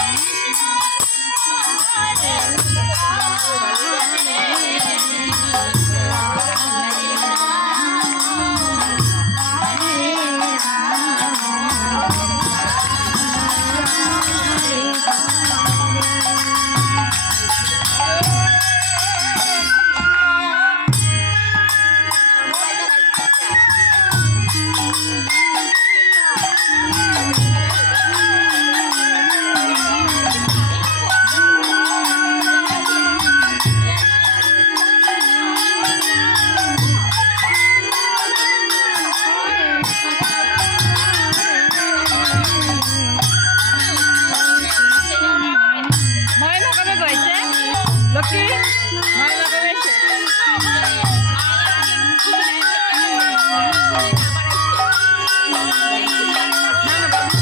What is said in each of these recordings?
Thank you. Lakshmi ময়না কবে এসে আসো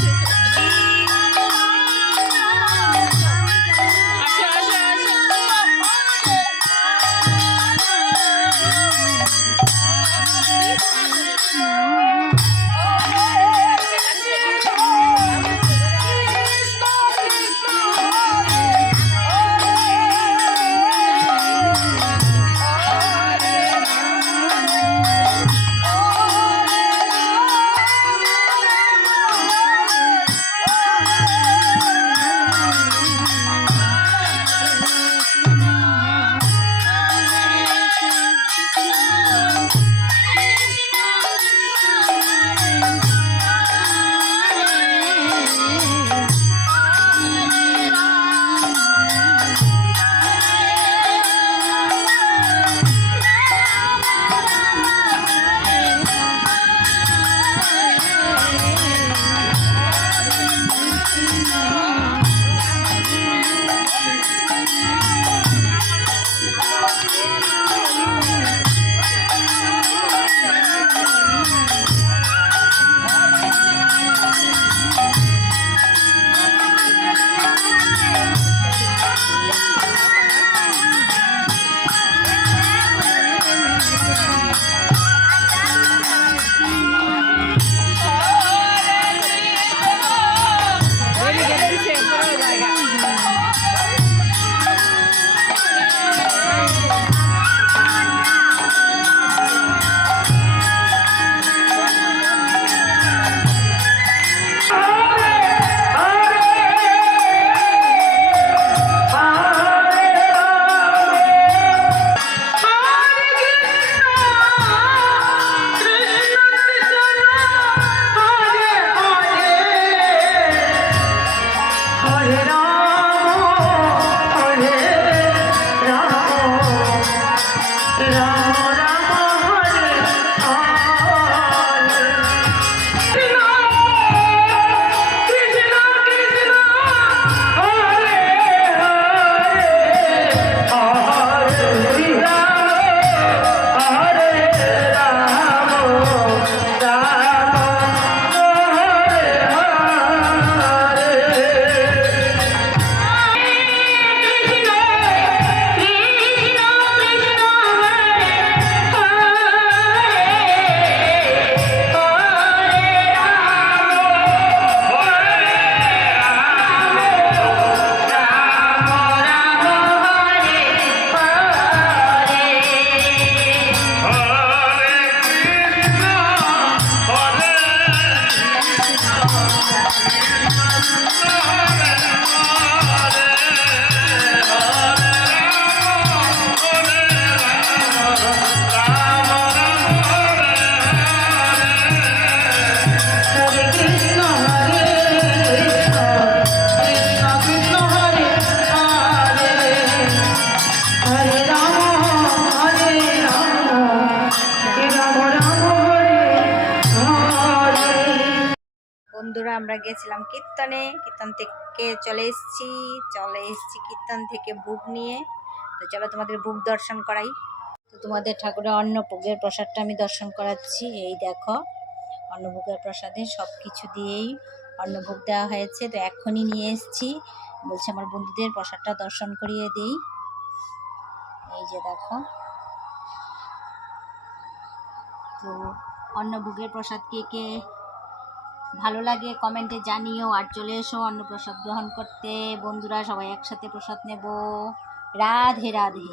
বন্ধুরা আমরা গেছিলাম কীর্তনে, কীর্তন থেকে চলে এসেছি চলে এসেছি কীর্তন থেকে বুক নিয়ে। তো চলো তোমাদের বুক দর্শন করাই। তো তোমাদের ঠাকুরের অন্ন ভোগের প্রসাদটা আমি দর্শন করাচ্ছি। এই দেখো, অন্নভোগের প্রসাদে সব কিছু দিয়েই অন্নভোগ দেওয়া হয়েছে। তো এখনই নিয়ে এসেছি। বলছি আমার বন্ধুদের প্রসাদটা দর্শন করিয়ে দিই। এই যে দেখো। তো অন্নভোগের প্রসাদ কে কে ভালো লাগে কমেন্টে জানিও। আর চলে এসো অন্য প্রসাদ গ্রহণ করতে। বন্ধুরা, সবাই একসাথে প্রসাদ নেব। রাধে রাধে।